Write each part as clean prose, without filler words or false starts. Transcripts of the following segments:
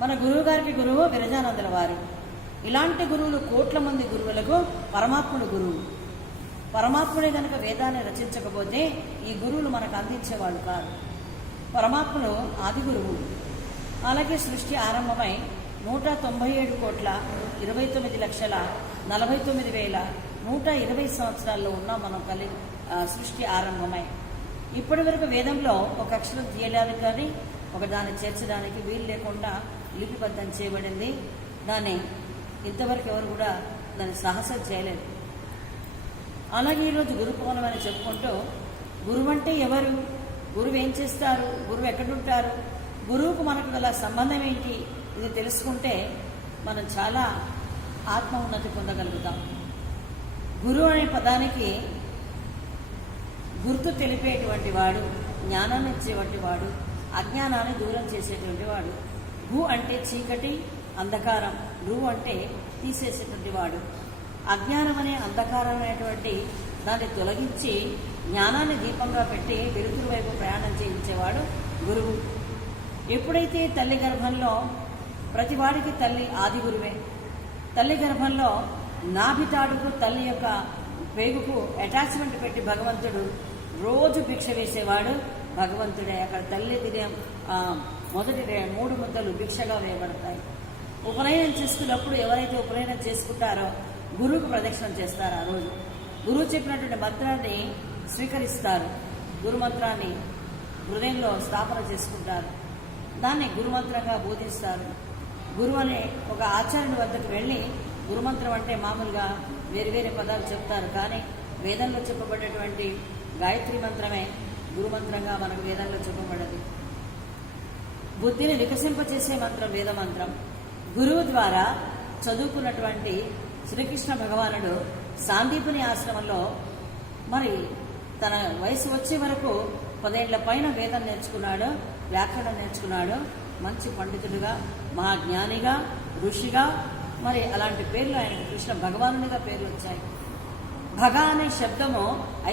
మన గురువు గారికి గురువు విరజానందుల వారు. ఇలాంటి గురువులు కోట్ల మంది గురువులకు పరమాత్ముడు గురువు. పరమాత్ముడే కనుక వేదాన్ని రచించకపోతే ఈ గురువులు మనకు అందించేవాళ్ళు కాదు. పరమాత్ముడు ఆది గురువు. అలాగే సృష్టి ఆరంభమై 197,29,49,120 సంవత్సరాల్లో ఉన్నాం మనం సృష్టి ఆరంభమై. ఇప్పటి వరకు వేదంలో ఒక అక్షరం తీయలేదు, కానీ ఒక దాన్ని చేర్చడానికి వీలు లేకుండా లిపిబద్ధం చేయబడింది. దాన్ని ఇంతవరకు ఎవరు కూడా దాన్ని సాహసం చేయలేదు. అలాగే ఈరోజు గురు పౌర్ణమి అని చెప్పుకుంటూ, గురువు అంటే ఎవరు, గురువు ఏం చేస్తారు, గురువు ఎక్కడుంటారు, గురువుకు మనకు గల సంబంధం ఏంటి, ఇది తెలుసుకుంటే మనం చాలా ఆత్మ ఉన్నతి పొందగలుగుతాం. గురువు అనే పదానికి గుర్తు తెలిపేటువంటి వాడు, జ్ఞానాన్ని ఇచ్చేటువంటి వాడు, అజ్ఞానాన్ని దూరం చేసేటువంటి వాడు. గు అంటే చీకటి, అంధకారం. రు అంటే తీసేసేటువంటి వాడు. అజ్ఞానం అనే అంధకారం అనేటువంటి దాన్ని తొలగించి జ్ఞానాన్ని దీపంగా పెట్టి వెలుతురు వైపు ప్రయాణం చేయించేవాడు గురువు. ఎప్పుడైతే తల్లి గర్భంలో, ప్రతి వాడికి తల్లి ఆది గురువే. తల్లి గర్భంలో నాభితాడుకు తల్లి యొక్క పేగుకు అటాచ్మెంట్ పెట్టి భగవంతుడు రోజు భిక్ష వేసేవాడు భగవంతుడే. అక్కడ తల్లి తినే మొదటి 3 ముద్దలు భిక్షగా వేయబడతాయి. ఉపనయనం చేసుకున్నప్పుడు ఎవరైతే ఉపనయనం చేసుకుంటారో గురువుకు ప్రదక్షిణం చేస్తారు. ఆ రోజు గురువు చెప్పినటువంటి మంత్రాన్ని స్వీకరిస్తారు. గురుమంత్రాన్ని హృదయంలో స్థాపన చేసుకుంటారు. దాన్ని గురుమంత్రంగా బోధిస్తారు. గురువు అనే ఒక ఆచార్యుని వద్దకు వెళ్ళి, గురుమంత్రం అంటే మామూలుగా వేరు వేరే పదాలు చెప్తారు, కానీ వేదంలో చెప్పబడేటువంటి గాయత్రి మంత్రమే గురుమంత్రంగా మనకు వేదంలో చెప్పబడదు. బుద్ధిని వికసింపచేసే మంత్రం వేద మంత్రం. గురువు ద్వారా చదువుకున్నటువంటి శ్రీకృష్ణ భగవానుడు సాందీపుని ఆశ్రమంలో మరి తన వయసు వచ్చే వరకు 10 ఏళ్ల పైన వేదం నేర్చుకున్నాడు, వ్యాకరణం నేర్చుకున్నాడు. మంచి పండితుడిగా, మహాజ్ఞానిగా, ఋషిగా, మరి అలాంటి పేర్లు ఆయనకు కృష్ణ భగవానునిగా పేర్లు వచ్చాయి. భగ అనే శబ్దము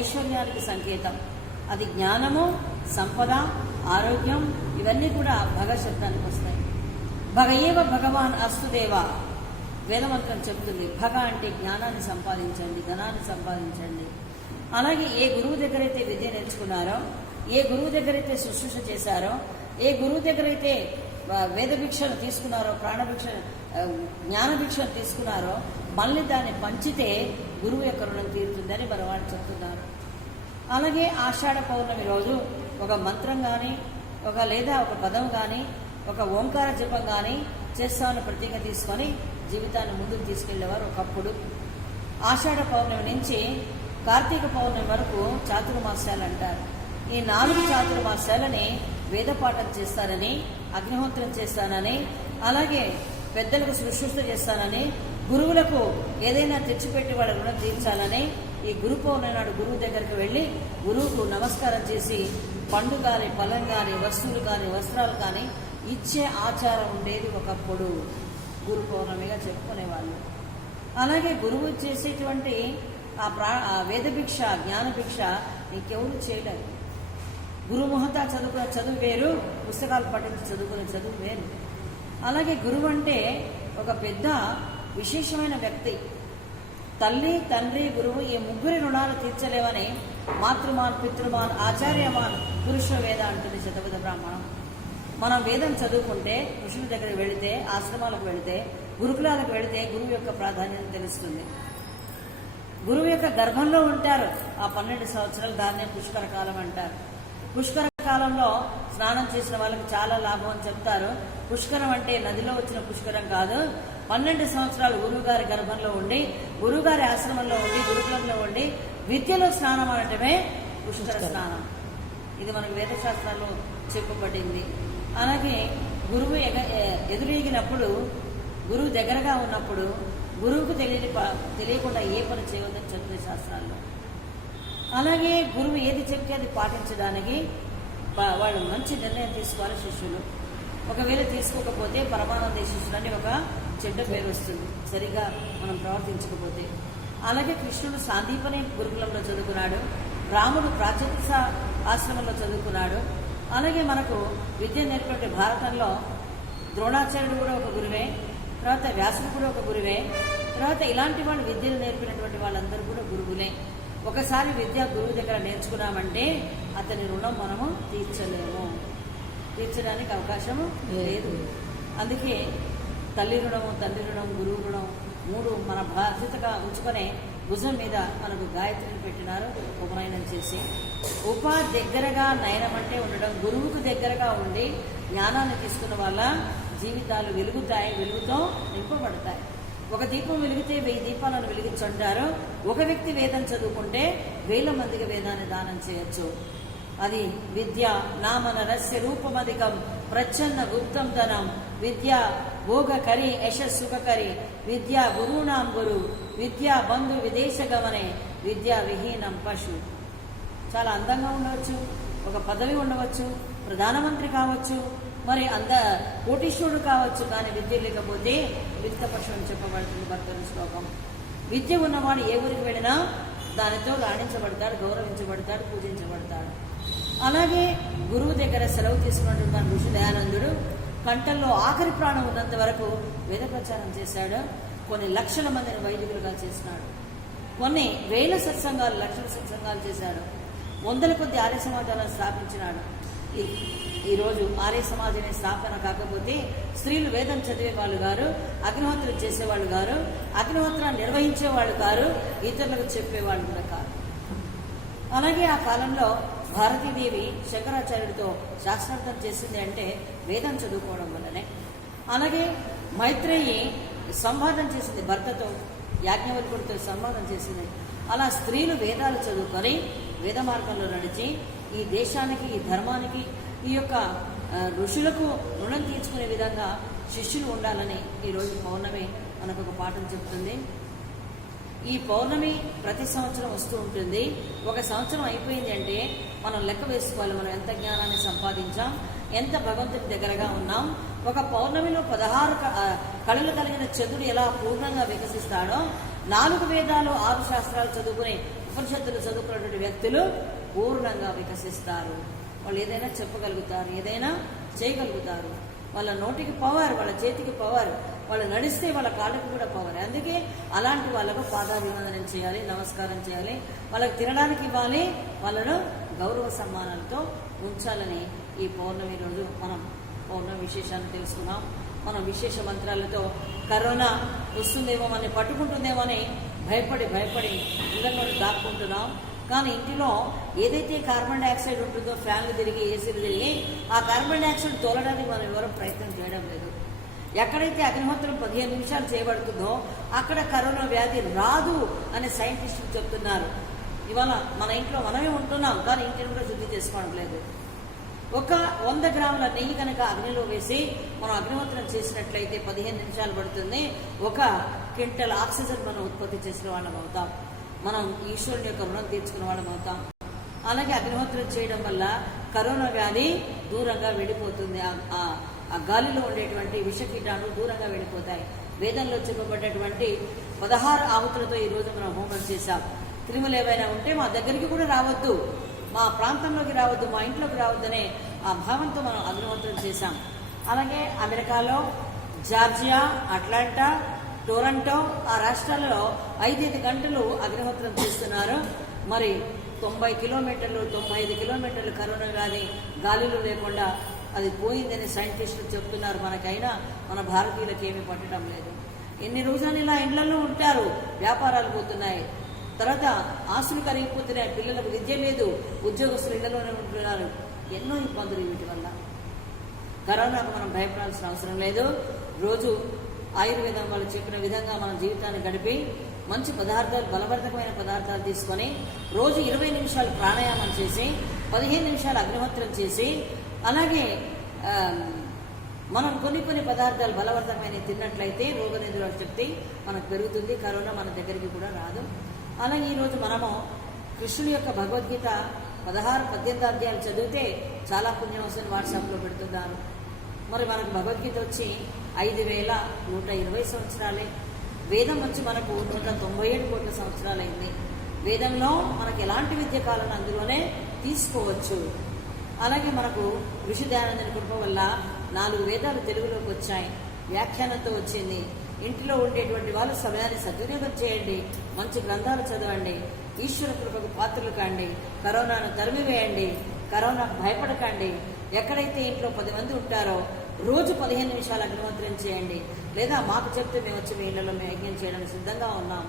ఐశ్వర్యానికి సంకేతం. అది జ్ఞానము, సంపద, ఆరోగ్యం ఇవన్నీ కూడా భగ శబ్దానికి వస్తాయి. భగయేవ భగవాన్ అస్తుదేవ వేదమంత్రం చెబుతుంది. భగ అంటే జ్ఞానాన్ని సంపాదించండి, ధనాన్ని సంపాదించండి. అలాగే ఏ గురువు దగ్గరైతే విద్య నేర్చుకున్నారో, ఏ గురువు దగ్గరైతే శుశ్రూష చేశారో, ఏ గురువు దగ్గరైతే వేద భిక్షను తీసుకున్నారో, ప్రాణభిక్ష, జ్ఞానభిక్షను తీసుకున్నారో, మళ్ళీ దాన్ని పంచితే గురువు యొక్క రుణం తీరుతుందని మన వాళ్ళు చెప్తున్నారు. అలాగే ఆషాఢ పౌర్ణమి రోజు ఒక మంత్రం కానీ, లేదా ఒక పదం కానీ, ఒక ఓంకార జపం కానీ చేస్తామని ప్రతీక తీసుకొని జీవితాన్ని ముందుకు తీసుకెళ్లేవారు ఒకప్పుడు. ఆషాఢ పౌర్ణమి నుంచి కార్తీక పౌర్ణమి వరకు చాతుర్మాసాలు అంటారు. ఈ 4 చాతుర్మాసాలని వేదపాఠం చేస్తానని, అగ్నిహోత్రం చేస్తానని, అలాగే పెద్దలకు శుశ్రూష చేస్తానని, గురువులకు ఏదైనా తెచ్చిపెట్టి వాళ్ళ రుణం తీర్చాలని ఈ గురు పౌర్ణమి నాడు గురువు దగ్గరికి వెళ్ళి గురువుకు నమస్కారం చేసి పండు కానీ, ఫలం కానీ, వస్తువులు కానీ, వస్త్రాలు కానీ ఇచ్చే ఆచారం ఉండేది ఒకప్పుడు. గురు పౌర్ణమిగా చెప్పుకునేవాళ్ళు. అలాగే గురువు చేసేటువంటి ఆ వేదభిక్ష, జ్ఞానభిక్ష ఇంకెవరు చేయలేరు. గురుముహత చదువుకునే చదువు వేరు, పుస్తకాలు పఠించి చదువుకునే చదువు వేరు. అలాగే గురువు అంటే ఒక పెద్ద విశేషమైన వ్యక్తి. తల్లి, తండ్రి, గురువు ఈ 3 రుణాలు తీర్చలేవని మాతృమాన్, పితృమాన్, ఆచార్యమాన్ పురుష వేద అంటుంది శతపథ బ్రాహ్మణం. మనం వేదం చదువుకుంటే, ఋషుల దగ్గరికి వెళితే, ఆశ్రమాలకు వెళితే, గురుకులాలకు వెళితే గురువు యొక్క ప్రాధాన్యత తెలుస్తుంది. గురువు యొక్క గర్భంలో ఉంటారు ఆ 12 సంవత్సరాలు. దాన్నే పుష్కర కాలం అంటారు. పుష్కర కాలంలో స్నానం చేసిన వాళ్ళకి చాలా లాభం అని చెప్తారు. పుష్కరం అంటే నదిలో వచ్చిన పుష్కరం కాదు. 12 సంవత్సరాలు గురువుగారి గర్భంలో ఉండి, గురువుగారి ఆశ్రమంలో ఉండి, గురుకులంలో ఉండి విద్యలో స్నానం అనటమే పుష్కర స్నానం. ఇది మనకు వేదశాస్త్రాల్లో చెప్పబడింది. అలాగే గురువు ఎదురీగినప్పుడు, గురువు దగ్గరగా ఉన్నప్పుడు గురువుకు తెలియకుండా ఏ పని చేయవద్దని చెప్తుంది శాస్త్రాల్లో. అలాగే గురువు ఏది చెప్తే అది పాటించడానికి వాళ్ళు మంచి నిర్ణయం తీసుకోవాలి శిష్యులు. ఒకవేళ తీసుకోకపోతే పరమానంద శిష్యులు అని ఒక చెడ్డ పేరు వస్తుంది, సరిగా మనం ప్రవర్తించకపోతే. అలాగే కృష్ణుడు సాందీపని గురుకులంలో చదువుకున్నాడు, రాముడు ప్రాచీన ఆశ్రమంలో చదువుకున్నాడు. అలాగే మనకు విద్య నేర్పే భారతంలో ద్రోణాచార్యుడు కూడా ఒక గురువే, తర్వాత వ్యాసుడు కూడా ఒక గురువే, తర్వాత ఇలాంటి వాళ్ళు విద్యను నేర్పినటువంటి వాళ్ళందరూ కూడా గురువులే. ఒకసారి విద్య గురువు దగ్గర నేర్చుకున్నామంటే అతని రుణం మనము తీర్చలేము, తీర్చడానికి అవకాశము లేదు. అందుకే తల్లి రుణము, తండ్రి రుణం, గురువు రుణం 3 మన బాధ్యతగా ఉంచుకునే భుజం మీద మనకు గాయత్రిని పెట్టినారు ఉపనయనం చేసి. దగ్గరగా నయనం అంటే ఉండడం, గురువుకు దగ్గరగా ఉండి జ్ఞానాన్ని తీసుకున్న వాళ్ళ జీవితాలు వెలుగుతాయి, వెలుగుతో నింపబడతాయి. ఒక దీపం వెలిగితే 1000 దీపాలను వెలిగించుంటారు. ఒక వ్యక్తి వేదం చదువుకుంటే 1000 మందికి వేదాన్ని దానం చేయొచ్చు. అది విద్య నామన రస్య రూపమధికం ప్రచ్ఛన్న గుప్తం ధనం విద్య భోగకరి యశస్సుఖకరి విద్య గురుణాం గురు విద్య బంధు విదేశ గమనే విద్యా విహీనం పశు. చాలా అందంగా ఉండవచ్చు, ఒక పదవి ఉండవచ్చు, ప్రధానమంత్రి కావచ్చు, మరి కోటీశ్వరుడు కావచ్చు, కానీ విద్య లేకపోతే విత్త పశువు అని చెప్పబడుతుంది భర్తని శ్లోకం. విద్య ఉన్నవాడు ఏ ఊరికి వెళ్ళినా దానితో రాణించబడతాడు, గౌరవించబడతాడు, పూజించబడతాడు. అలాగే గురువు దగ్గర సెలవు తీసుకున్నటువంటి ఋషి దయానందుడు కంఠంలో ఆఖరి ప్రాణం ఉన్నంత వరకు వేద ప్రచారం చేశాడు. కొన్ని లక్షల మందిని వైదికులుగా చేసినాడు. కొన్ని వేల సత్సంగాలు, లక్షల సత్సంగాలు చేశాడు. వందల కొద్ది ఆర్య సమాజాలను స్థాపించినాడు. ఈరోజు ఆర్య సమాజాన్ని స్థాపన కాకపోతే స్త్రీలు వేదం చదివే వాళ్ళు గారు, అగ్నిహోత్రం చేసేవాళ్ళు గారు, అగ్నిహోత్రాన్ని నిర్వహించేవాళ్ళు గారు, ఇతరులకు చెప్పేవాళ్ళు కూడా కాదు. అలాగే ఆ కాలంలో భారతీదేవి శంకరాచార్యుడితో శాస్త్రార్థం చేసింది అంటే వేదం చదువుకోవడం వల్లనే. అలాగే మైత్రేయి సంవాదం చేసింది భర్తతో, యాజ్ఞవల్కుడితో సంవాదం చేసింది. అలా స్త్రీలు వేదాలు చదువుకొని వేద మార్గంలో నడిచి ఈ దేశానికి, ఈ ధర్మానికి, ఈ యొక్క ఋషులకు రుణం తీర్చుకునే విధంగా శిష్యులు ఉండాలని ఈరోజు పౌర్ణమి మనకు ఒక పాఠం చెప్తుంది. ఈ పౌర్ణమి ప్రతి సంవత్సరం వస్తూ ఉంటుంది. ఒక సంవత్సరం అయిపోయింది అంటే మనం లెక్క వేసుకోవాలి, మనం ఎంత జ్ఞానాన్ని సంపాదించాం, ఎంత భగవంతుని దగ్గరగా ఉన్నాం. ఒక పౌర్ణమిలో 16 కళలు కలిగిన చంద్రుడు ఎలా పూర్ణంగా వికసిస్తాడో 4 వేదాలు 6 శాస్త్రాలు చదువుకుని ఉపనిషత్తులు చదువుకున్నటువంటి వ్యక్తులు పూర్ణంగా వికసిస్తారు. వాళ్ళు ఏదైనా చెప్పగలుగుతారు, ఏదైనా చేయగలుగుతారు. వాళ్ళ నోటికి పవర్, వాళ్ళ చేతికి పవర్, వాళ్ళు నడిస్తే వాళ్ళ కాళ్ళకి కూడా పవర్. అందుకే అలాంటి వాళ్ళకు పాదాభివందనం చేయాలి, నమస్కారం చేయాలి, వాళ్ళకి తినడానికి ఇవ్వాలి, వాళ్ళను గౌరవ సన్మానాలతో ఉంచాలని ఈ పౌర్ణమి రోజు మనం పౌర్ణమి విశేషాన్ని తెలుసుకున్నాం. మనం విశేష మంత్రాలతో కరోనా వస్తుందేమో, మనం పట్టుకుంటుందేమో అని భయపడి ఇళ్ళలో దాక్కుంటున్నాం. కానీ ఇంటిలో ఏదైతే కార్బన్ డైఆక్సైడ్ ఉంటుందో, ఫ్యాన్లు తిరిగి, ఏసీలు తిరిగి, ఆ కార్బన్ డైఆక్సైడ్ తోలడానికి మనం ఎవరూ ప్రయత్నం చేయడం లేదు. ఎక్కడైతే అగ్నిహోత్రం 15 నిమిషాలు చేయబడుతుందో అక్కడ కరోనా వ్యాధి రాదు అని సైంటిస్టులు చెప్తున్నారు. ఇవాళ మన ఇంట్లో మనమే ఉంటున్నాం, కానీ ఇంటిని కూడా శుద్ధి చేసుకోవడం లేదు. ఒక 100 గ్రాముల నెయ్యి కనుక అగ్నిలో వేసి మనం అగ్నిహోత్రం చేసినట్లయితే 15 నిమిషాలు పడుతుంది. 1 క్వింటల్ ఆక్సిజన్ మనం ఉత్పత్తి చేసిన వాళ్ళం అవుతాం. మనం ఈశ్వరుని యొక్క రుణం తీర్చుకున్న వాళ్ళం అవుతాం. అలాగే అగ్నిహోత్రం చేయడం వల్ల కరోనా వ్యాధి దూరంగా వెళ్ళిపోతుంది. ఆ గాలిలో ఉండేటువంటి విషకీటాలు దూరంగా వెళ్ళిపోతాయి. వేదంలో చెప్పబడ్డటువంటి 16 ఆహుతులతో ఈరోజు మనం హోమం చేశాం. క్రిములు ఏవైనా ఉంటే మా దగ్గరికి కూడా రావద్దు, మా ప్రాంతంలోకి రావద్దు, మా ఇంట్లోకి రావద్దనే ఆ భావంతో మనం అగ్నిహోత్రం చేశాం. అలాగే అమెరికాలో జార్జియా, అట్లాంటా, టొరంటో ఆ రాష్ట్రాలలో 5 గంటలు అగ్నిహోత్రం చేస్తున్నారు. మరి 90 కిలోమీటర్లు, 95 కిలోమీటర్లు కరోనా వ్యాధి గాలిలో లేకుండా అది పోయిందని సైంటిస్టులు చెప్తున్నారు. మనకైనా మన భారతీయులకు ఏమీ పట్టడం లేదు. ఎన్ని రోజులు ఇలా ఇళ్లలో ఉంటారు, వ్యాపారాలు పోతున్నాయి, తర్వాత ఆస్తులు కరిగిపోతున్నాయి, పిల్లలకు విద్య లేదు, ఉద్యోగస్తులు ఇళ్లలోనే ఉంటున్నారు. ఎన్నో ఇబ్బందులు వీటి వల్ల. కరోనాకు మనం భయపడాల్సిన అవసరం లేదు. రోజు ఆయుర్వేదం వాళ్ళు చెప్పిన విధంగా మన జీవితాన్ని గడిపి మంచి పదార్థాలు, బలవర్ధకమైన పదార్థాలు తీసుకొని రోజు 20 నిమిషాలు ప్రాణాయామం చేసి 15 నిమిషాలు అగ్నిహోత్రం చేసి, అలాగే మనం కొన్ని పదార్థాలు బలవర్ధకమైన తిన్నట్లయితే రోగనిరోధక శక్తి మనకు పెరుగుతుంది, కరోనా మన దగ్గరికి కూడా రాదు. అలాగే ఈరోజు మనము కృష్ణుని యొక్క భగవద్గీత 16-18 అధ్యాయాలు చదివితే చాలా పుణ్యం వస్తుంది. వాట్సాప్లో పెడుతున్నారు. మరి మనకు భగవద్గీత వచ్చి 5120 సంవత్సరాలే. వేదం వచ్చి మనకు 197 కోట్ల సంవత్సరాలైంది. వేదంలో మనకు ఎలాంటి విద్య కావాలని అందులోనే తీసుకోవచ్చు. అలాగే మనకు ఋషి దయానందుని కృప వల్ల 4 వేదాలు తెలుగులోకి వచ్చాయి, వ్యాఖ్యానంతో వచ్చింది. ఇంటిలో ఉండేటువంటి వాళ్ళు సమయాన్ని సద్వినియోగం చేయండి, మంచి గ్రంథాలు చదవండి, ఈశ్వర కృపకు పాత్రలు కాండి, కరోనాను తరిమివేయండి, కరోనాకు భయపడకండి. ఎక్కడైతే ఇంట్లో 10 మంది ఉంటారో రోజు 15 నిమిషాలు అగ్నిహోత్రం చేయండి, లేదా మాకు చెప్తే మేము వచ్చి మీ ఇళ్లలో మేము యజ్ఞం చేయడానికి సిద్ధంగా ఉన్నాం.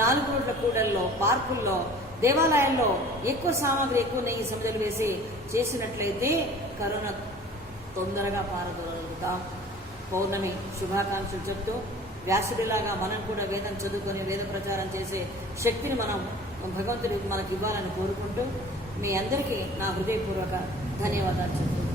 4 రోడ్ల కూడల్లో, పార్కుల్లో, దేవాలయాల్లో ఎక్కువ సామాగ్రి, ఎక్కువ నెయ్యి సమిధలు వేసి చేసినట్లయితే కరోనా తొందరగా పారదోలుతాం. పౌర్ణమి శుభాకాంక్షలు చెప్తూ వ్యాసుడిలాగా మనం కూడా వేదం చదువుకొని వేద ప్రచారం చేసే శక్తిని మనం భగవంతుడికి మనకి ఇవ్వాలని కోరుకుంటూ మీ అందరికీ నా హృదయపూర్వక ధన్యవాదాలు చెప్తున్నాను.